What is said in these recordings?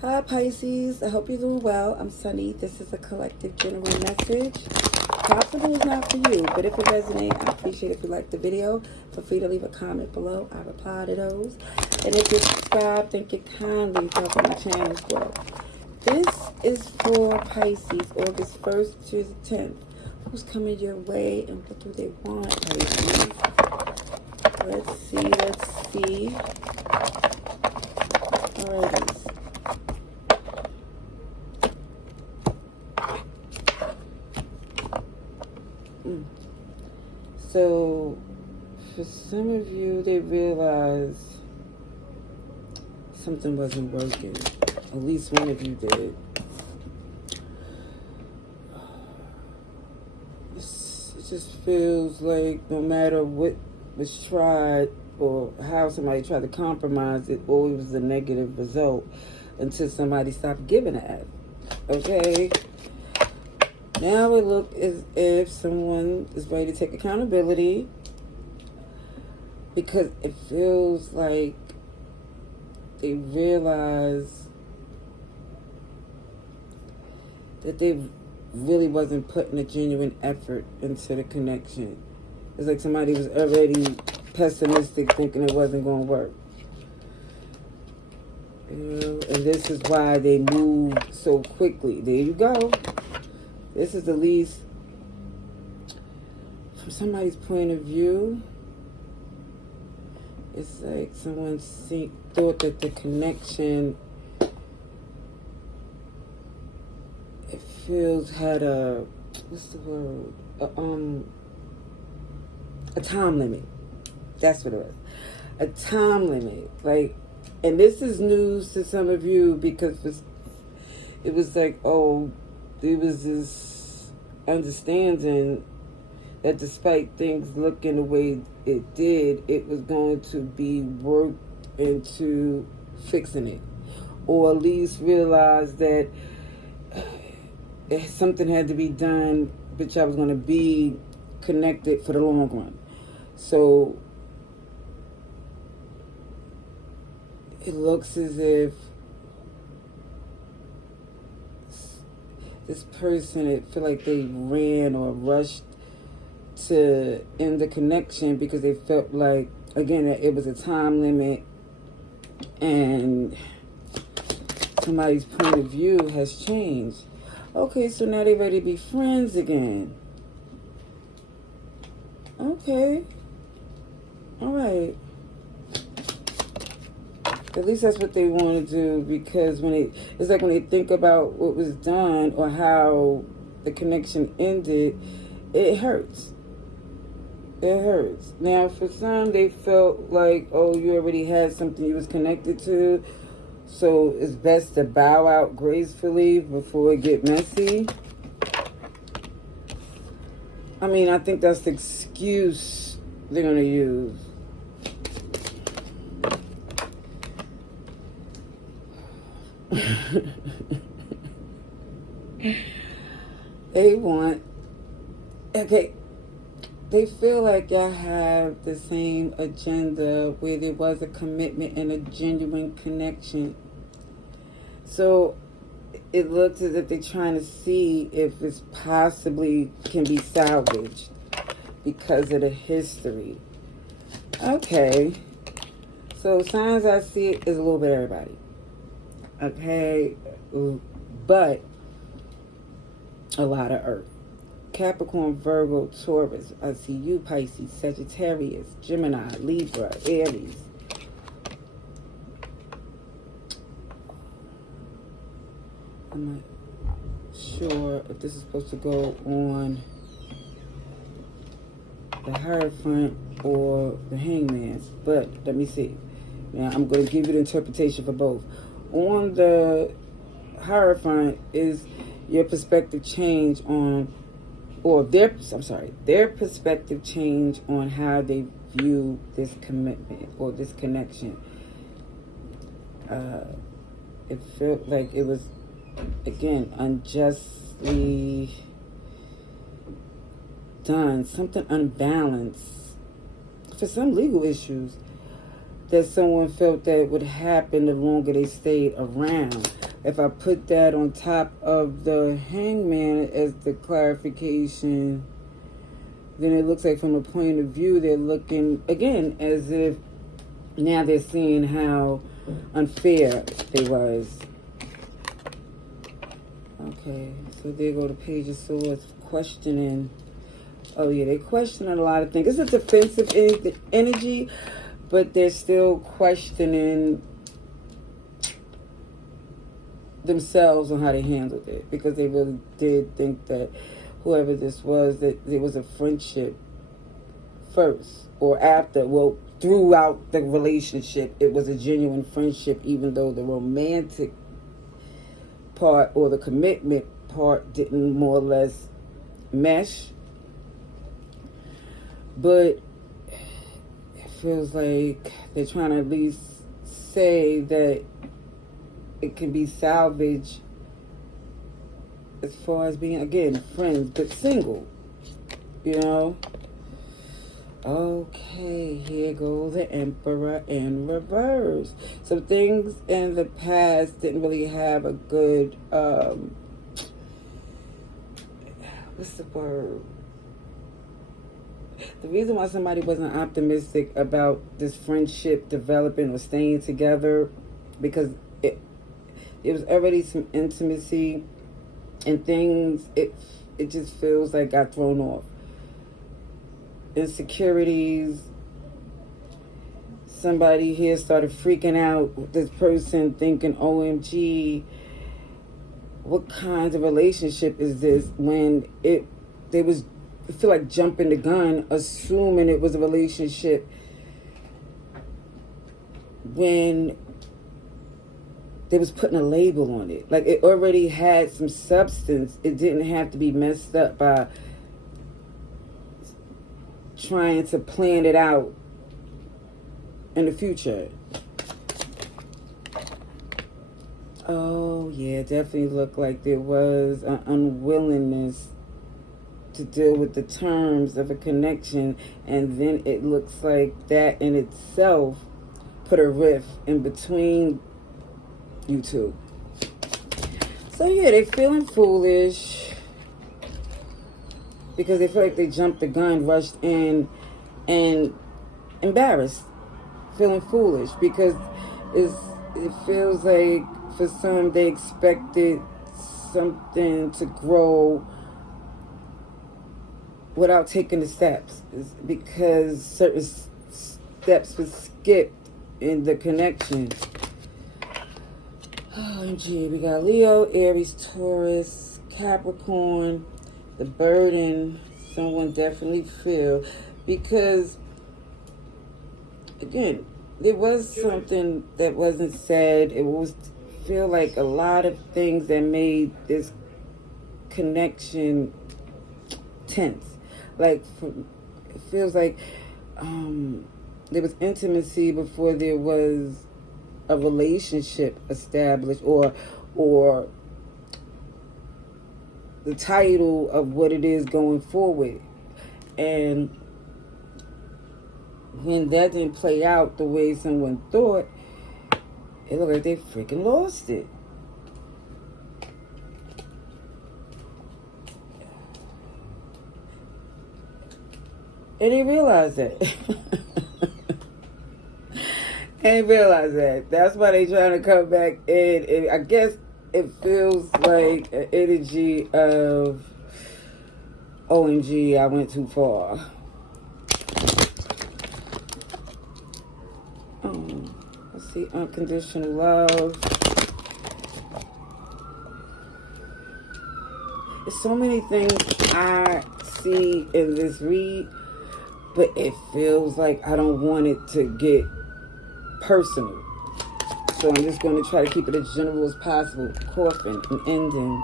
Hi Pisces, I hope you're doing well. I'm Sunny. This is a collective general message. Possible is not for you, but if it resonates, I appreciate if you like the video. Feel free to leave a comment below. I reply to those. And if you're subscribed, thank you kindly for helping my channel grow. This is for Pisces, August 1st to the 10th. Who's coming your way and what do they want, Pisces? Let's see. Alrighty. So, for some of you, they realized something wasn't working. At least one of you did. It just feels like no matter what was tried or how somebody tried to compromise, it always was a negative result until somebody stopped giving a F. Okay? Now it looks as if someone is ready to take accountability because it feels like they realize that they really wasn't putting a genuine effort into the connection. It's like somebody was already pessimistic, thinking it wasn't going to work. You know, and this is why they moved so quickly. There you go. This is at least from somebody's point of view. It's like someone thought that the connection, it feels had a, what's the word? A time limit. That's what it was. A time limit. Like, and this is news to some of you because it was like, oh, there was this understanding that despite things looking the way it did, it was going to be worked into fixing it. Or at least realize that something had to be done, but y'all was going to be connected for the long run. So it looks as if this person, it feel like they ran or rushed to end the connection because they felt like, again, that it was a time limit and somebody's point of view has changed. Okay, so now they're ready to be friends again. Okay. All right. At least that's what they want to do, because it's like when they think about what was done or how the connection ended, it hurts. It hurts. Now, for some, they felt like, oh, you already had something you was connected to, so it's best to bow out gracefully before it get messy. I mean, I think that's the excuse they're going to use. They feel like y'all have the same agenda where there was a commitment and a genuine connection. So it looks as if they're trying to see if it's possibly can be salvaged because of the history. Okay. So signs I see is a little bit of everybody. Okay. But a lot of Earth. Capricorn, Virgo, Taurus. I see you, Pisces, Sagittarius, Gemini, Libra, Aries. I'm not sure if this is supposed to go on the Hierophant or the Hangman, but let me see. Now, I'm going to give you the interpretation for both. On the Hierophant is your perspective change on, or their perspective change on how they view this commitment or this connection. It felt like it was, again, unjustly done, something unbalanced. For some legal issues that someone felt that would happen the longer they stayed around. if I put that on top of the Hangman as the clarification, then it looks like from a point of view, they're looking, again, as if now they're seeing how unfair it was. Okay, so there go the Page of Swords, questioning. Oh yeah, they're questioning a lot of things. It's a defensive energy, but they're still questioning themselves on how they handled it, because they really did think that whoever this was, that there was a friendship first or after. Well, throughout the relationship, it was a genuine friendship, even though the romantic part or the commitment part didn't more or less mesh. But it feels like they're trying to at least say that it can be salvaged as far as being, again, friends, but single, you know? Okay, here goes the Emperor in reverse. So things in the past didn't really have a good, what's the word? The reason why somebody wasn't optimistic about this friendship developing or staying together, because it was already some intimacy and things, it just feels like got thrown off. Insecurities. Somebody here started freaking out. This person thinking, OMG, what kind of relationship is this? When they feel like jumping the gun, assuming it was a relationship when they was putting a label on it. Like, it already had some substance. It didn't have to be messed up by trying to plan it out in the future. Oh, yeah, definitely looked like there was an unwillingness to deal with the terms of a connection, and then it looks like that in itself put a rift in between you two. So yeah, they feeling foolish because they feel like they jumped the gun, rushed in, and embarrassed, feeling foolish because it feels like for some they expected something to grow without taking the steps, it's because certain steps were skipped in the connection. OMG, we got Leo, Aries, Taurus, Capricorn, the burden someone definitely feel, because again, there was something that wasn't said. It was feel like a lot of things that made this connection tense. Like, it feels like there was intimacy before there was a relationship established, or the title of what it is going forward. And when that didn't play out the way someone thought, it looked like they freaking lost it. And they realized that. And realize that. That's why they trying to come back in. And I guess it feels like an energy of, OMG, I went too far. Let's see, unconditional love. There's so many things I see in this read, but it feels like I don't want it to get personal. So I'm just going to try to keep it as general as possible. Coffin and ending.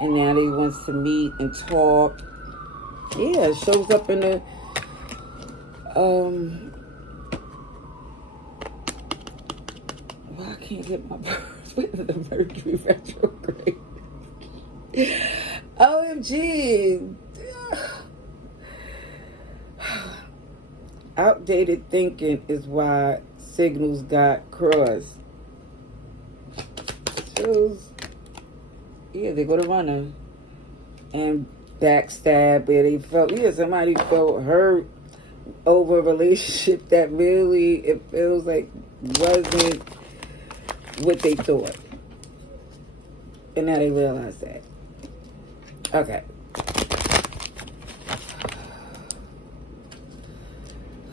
And now they wants to meet and talk. Yeah, it shows up in the well, I can't get my birds with the Mercury retrograde. OMG. Outdated thinking is why signals got crossed. feels, yeah, they go to running and backstab where they felt, yeah, somebody felt hurt over a relationship that really, it feels like wasn't what they thought. And now they realize that. Okay.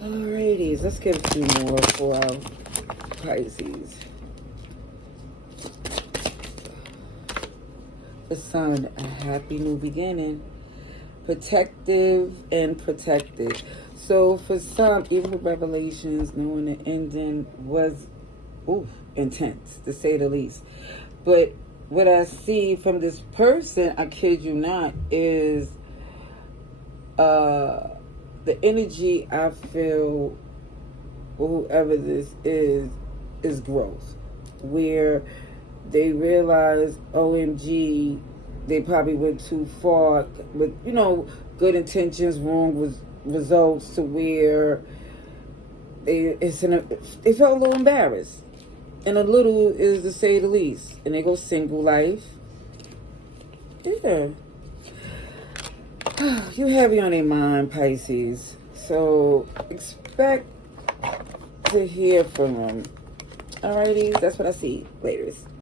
Alrighty, let's get a few more for our Pisces. The Sun, a happy new beginning. Protective and protected. So for some, even with Revelations, knowing the ending was intense, to say the least. But what I see from this person, I kid you not, is the energy I feel, whoever this is growth. Where they realize, OMG, they probably went too far with, good intentions, wrong results, to where they felt a little embarrassed. And a little is to say the least. And they go single life. Yeah. You heavy on their mind, Pisces. So expect to hear from them. Alrighty, that's what I see. Laters.